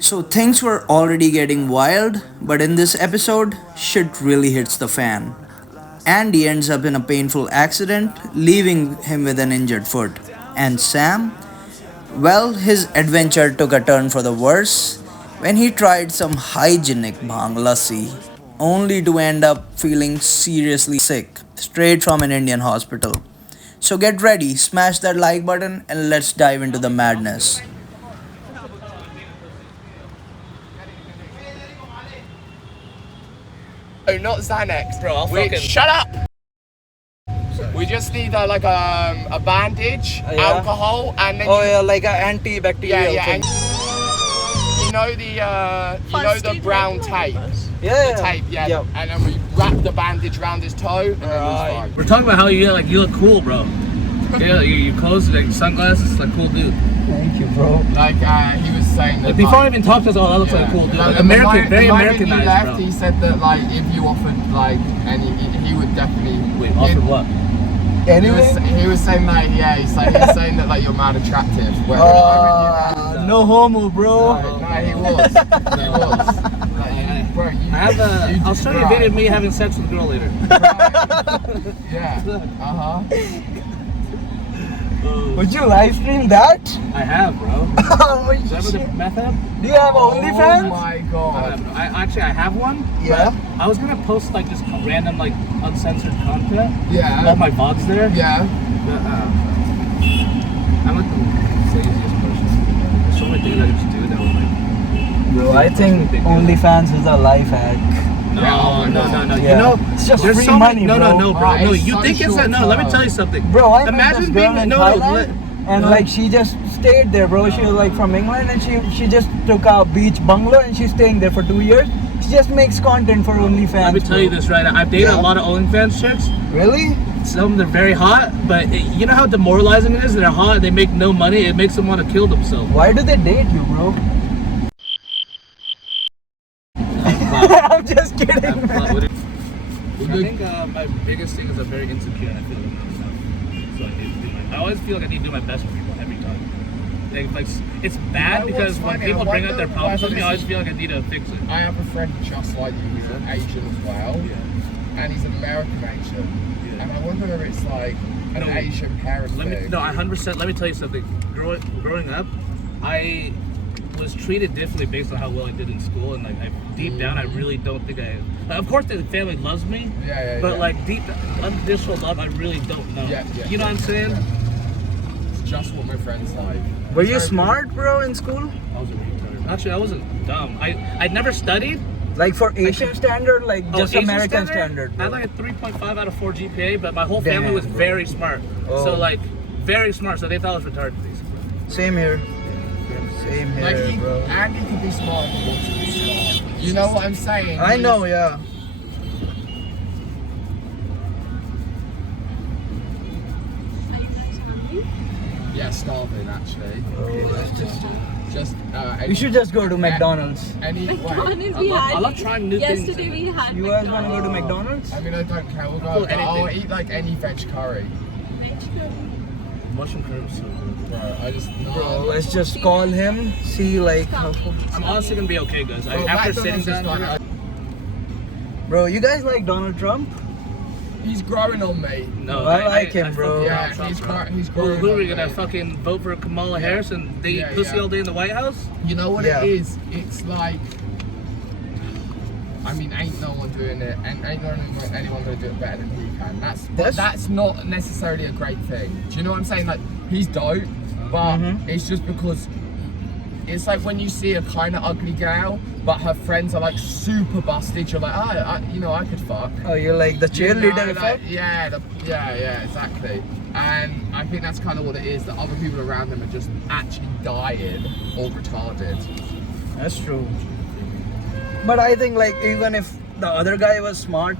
So things were already getting wild, but in this episode, shit really hits the fan. Andy ends up in a painful accident, leaving him with an injured foot. And Sam? Well, his adventure took a turn for the worse when he tried some hygienic Bhang Lassi, only to end up feeling seriously sick, straight from an Indian hospital. So get ready, smash that like button, and let's dive into the madness. Oh, not Xanax. Bro, I'll fucking... Shut up! We just need a bandage, Yeah. alcohol, and then like an antibacterial yeah, thing. and the brown tape. Yeah, The tape, yeah. Yep. And then we wrap the bandage around his toe, and then he's fine. We're talking about how you look cool, bro. Yeah, your clothes, like sunglasses, like cool dude. Thank you, bro. Like he was saying that. Like before I even talked to us, that looks like a cool dude. Like, American, very the moment he Americanized, left, bro. he said that like if you offered like he would definitely. Wait, offered what? He was saying that he's saying that like you're mad attractive. No homo, bro. No, he was. He was. Bro, I'll show you a video of me having sex with a girl later. Yeah. Would you live stream that? I have, bro. Oh, Is that what the meth have? Do you have OnlyFans? Oh my god. I have one. Yeah. But I was gonna post like just random like uncensored content. Yeah. All my vlogs there. Yeah. But, I'm like the laziest person. There's so many things I could just do that would like. Bro, I think OnlyFans is a life hack. No. Yeah. You know, It's just there's free so money, many, bro. No, bro. No, It's you so think it's short no? Let me term. tell you something. Bro, I met imagine this being girl in no, Thailand, and like she just stayed there, bro. She was like from England, and she just took a beach bungalow, and she's staying there for 2 years. She just makes content for OnlyFans. Let me tell you bro. this right now. I've dated Yeah. a lot of OnlyFans chicks. Really? Some of them are very hot, but you know how demoralizing it is? They're hot, they make no money, it makes them want to kill themselves. Why do they date you, bro? I'm just kidding. I think my biggest thing is I'm very insecure and I feel like myself. So I always feel like I need to do my best for people every time. Like it's bad You know because what's when funny? people I bring up wonder their problems whether with me, I this always feel like I need to fix it. I have a friend just like you who's Asian as well. Yeah. And he's American Asian. Yeah. And I wonder if it's like an No, Asian parent thing. 100%. Let me tell you something. Growing up, I was treated differently based on how well I did in school, and like deep down, I really don't think of course, the family loves me, but like deep unconditional love, I really don't know. Yeah. You know what I'm saying? It's just what my friends like. Were you smart, bro, in school? I was a retard. Actually, I wasn't dumb. I'd never studied. Like for Asian standard, like just Asian American standard. I had like a 3.5 out of 4 GPA, but my whole family was Damn, bro. very smart. Oh. So like very smart. So they thought I was retarded, basically. Same here. Same Like here, bro. Andy can be smart if he wants to be smart. You know what I'm saying? I know, yeah. Yeah, starving actually. We should just go to McDonald's. McDonald's I we love- had. I love trying new things. Yesterday we had. You guys want to go to McDonald's? I mean, I don't care. We'll Cool, go. I'll anything. eat like any veg curry. Mushroom curry was so good. Bro, I just Bro, let's just call him, see like how... I'm honestly gonna be okay, guys. After sitting down, Bro, you guys like Donald Trump? He's growing on me. no, I like him, bro. Yeah, Trump, he's bro. growing. Who are we on gonna me. fucking vote for Kamala Harris and they Yeah, eat pussy yeah. all day in the White House? You know what Yeah. it is? It's like, I mean, ain't no one doing it, and ain't anyone gonna do it better than he can. That's not necessarily a great thing. Do you know what I'm saying? Like, he's dope, but it's just because it's like when you see a kind of ugly girl, but her friends are like super busted. You're like, I could fuck. Oh, you're like the You know, cheerleader like, effect? yeah, exactly. And I think that's kind of what it is, that other people around them are just actually dying or retarded. That's true. But I think like even if the other guy was smart,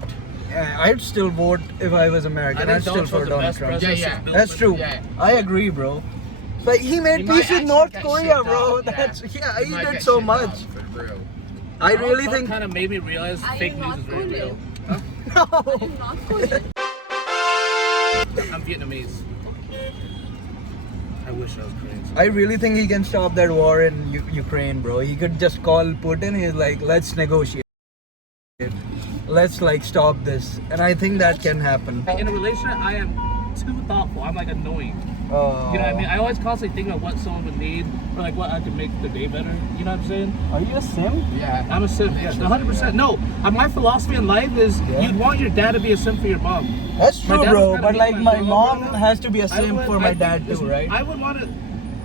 I'd still vote if I was American. I'd still for Donald Trump. Yeah. That's true. Yeah. I agree, bro. Like he made might peace with actually North get Korea, shit bro. done, That's He he might did get so shit much. done, for real. I really think kind of made me realize I fake am news not is very Korean. real. I'm not Korean. I'm Vietnamese. I wish I was Korean. I really think he can stop that war in Ukraine, bro. He could just call Putin. He's like, let's negotiate. Let's like stop this, and I think that can happen. In a relationship, I am too thoughtful. I'm like annoying. Oh. You know what I mean? I always constantly think of what someone would need, or like what I could make the day better. You know what I'm saying? Are you a sim? Yeah. I'm a simp. Yeah, 100%. No, my philosophy in life is you'd want your dad to be a simp for your mom. That's My true, dad bro. was kinda But like mean, my but mom growing up, has to be a sim for my I dad think too, right? I would want to.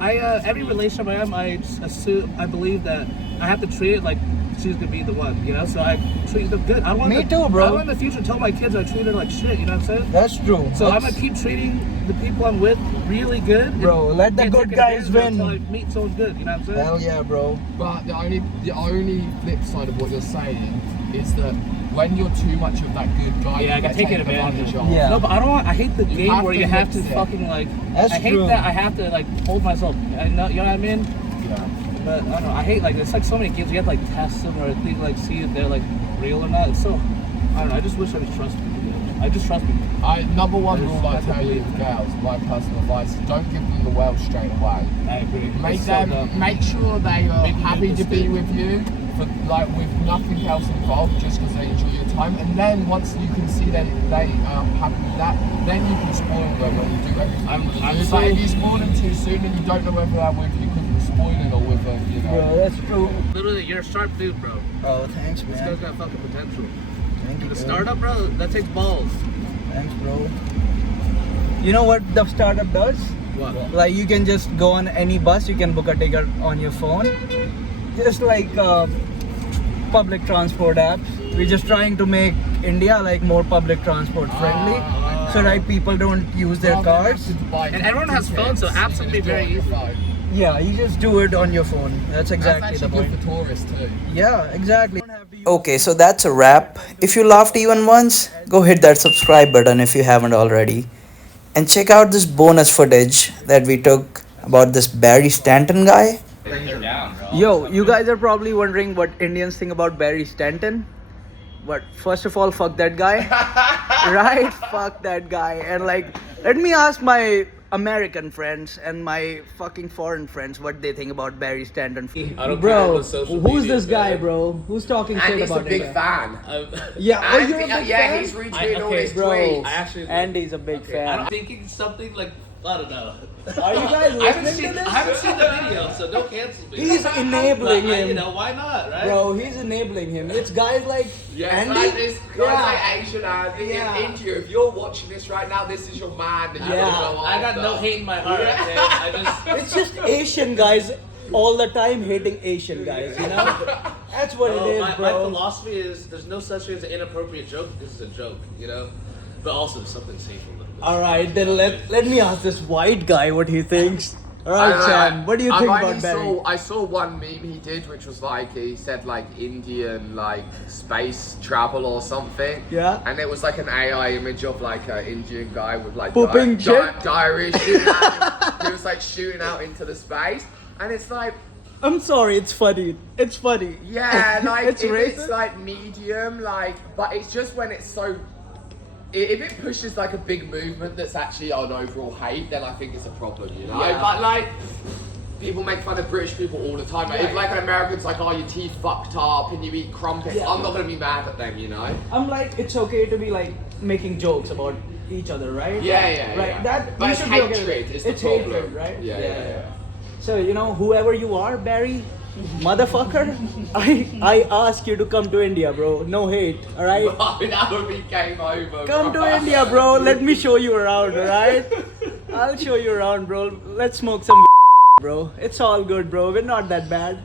Every relationship I am, I believe that I have to treat it like she's gonna be the one, you know. So I treat them good. I want Me too, bro. I want in the future to tell my kids I treat her like shit. You know what I'm saying? That's true. So I'm gonna keep treating the people I'm with really good. Bro, let the and good take guys advantage win. until I meet someone good. You know what I'm saying? Hell yeah, bro. But the only flip side of what you're saying is that when you're too much of that good guy, Yeah, I you can get take taken advantage of. of. Yeah. No, but I don't want. I hate the game have where to you have to mix it. fucking like. That's I hate true. that I have to like hold myself. You know what I mean? Yeah. But I don't know. I hate like it's like so many games you have to like test them or think like see if they're like real or not. It's so I don't know. I just wish I could trust people. I just trust people. Number one There's rule I nothing tell you to with do. girls, my personal advice, is don't give them the world straight away. I agree. Make It's so them, dumb. make sure they are Make them happy to be interested. with you, for like with nothing else involved, just because they enjoy your time. And then once you can see that they are happy with that, then you can spoil them and do everything. I'm But so- if you spoil them too soon and you don't know whether they're with you because you're spoiling or with them, you know. Bro, that's true. Literally, you're a sharp dude, bro. Oh, thanks, This guy's man. got fucking potential. Thank you. The bro. startup, bro, that takes balls. Thanks, bro. You know what the startup does? What? Like you can just go on any bus, you can book a ticket on your phone. Just like public transport apps. We're just trying to make India like more public transport friendly, so that people don't use their cars. And everyone has phones, so apps will be very easy. Yeah, you just do it on your phone. That's exactly That's the actually point. good for tourists too. Yeah, exactly. Okay, so that's a wrap. If you laughed even once, go hit that subscribe button if you haven't already. And check out this bonus footage that we took about this Barry Stanton guy. Yo, you guys are probably wondering what Indians think about Barry Stanton. But first of all, fuck that guy. Right? Fuck that guy. And like, let me ask my American friends and my fucking foreign friends what they think about Barry Stanton. I don't Bro, care about social who's media, this guy, man. bro? Who's talking shit Andy's a about big it? fan. Yeah, oh, you're a big yeah, fan? he's retweeting all okay, his bro. tweets. I actually Andy's a big fan. I'm thinking something like I don't know. Are you guys listening to this? I haven't seen the video, so don't cancel me. He's enabling You him. know why not, right? Bro, he's enabling him. It's guys like Andy. Like this guys Yeah. like Asian Andy Yeah. in India. If you're watching this right now, this is your man that you're Yeah. gonna go I got after. no hate in my heart. Yeah. Okay? I just It's just Asian guys all the time hating Asian guys, you know? That's what it is, my bro. philosophy is there's no such thing as an inappropriate joke. This is a joke, you know, but also something safe a little bit. Alright, then let me ask this white guy what he thinks. Alright, Sam, what do you think about Barry? I saw one meme he did, which was like he said like Indian like space travel or something. Yeah. And it was like an AI image of like an Indian guy with like Pooping shit? diarrhea shooting out. He was like shooting out into the space, and it's like. I'm sorry, it's funny. It's funny. Yeah, like It's if racist? it's like medium, like, but it's just when it's so. If it pushes like a big movement that's actually on overall hate, then I think it's a problem, you know. Yeah. But like, people make fun of British people all the time. Like, if like an American's like, "Oh, your teeth fucked up and you eat crumpets," Yeah. I'm not gonna be mad at them, you know. I'm like, it's okay to be like making jokes about each other, right? Yeah, Right. yeah. That But we it's should be okay with hatred it. is the It's problem. hatred, right? Yeah. So you know, whoever you are, Barry, motherfucker, I ask you to come to India, bro. No hate, all right? That would be game over. Come bro. to India, bro. Let me show you around, all right? I'll show you around, bro. Let's smoke some, bro. It's all good, bro. We're not that bad.